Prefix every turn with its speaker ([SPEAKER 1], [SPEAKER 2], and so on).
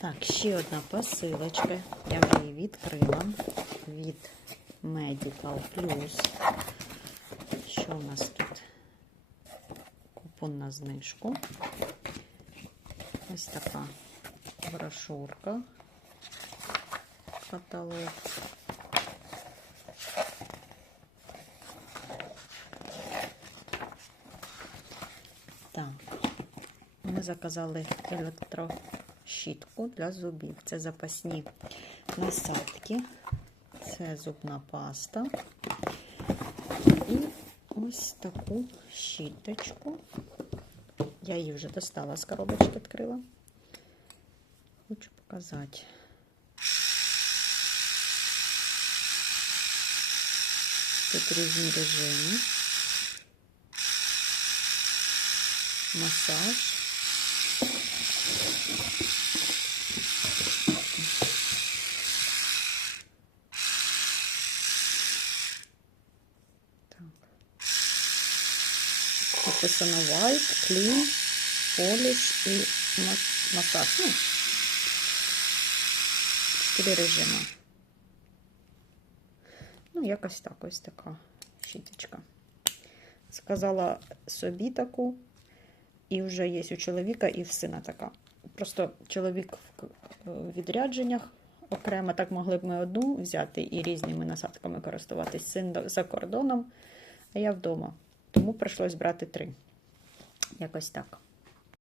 [SPEAKER 1] Так, ще одна посилочка. Я вже її відкрила від Medical Plus. Що у нас тут? Купон на знижку. Ось така брошурка. Каталог. Так. Ми заказали електрощітку для зубів. Це запасні насадки, це зубна паста. І ось таку щіточку. Я її вже достала з коробочки, відкрила. Хочу показати. Тут різні режими. Масаж. Написано white, clean, polish і мас- масаж. Ну, чотири режими. Ну, якось так, ось така щіточка. Сказала собі таку, і вже є у чоловіка і в сина така. Просто чоловік в в відрядженнях окремо так могли б ми одну взяти і різними насадками користуватись. Син за кордоном, а я вдома. Тому прийшлось брати три. Якось так.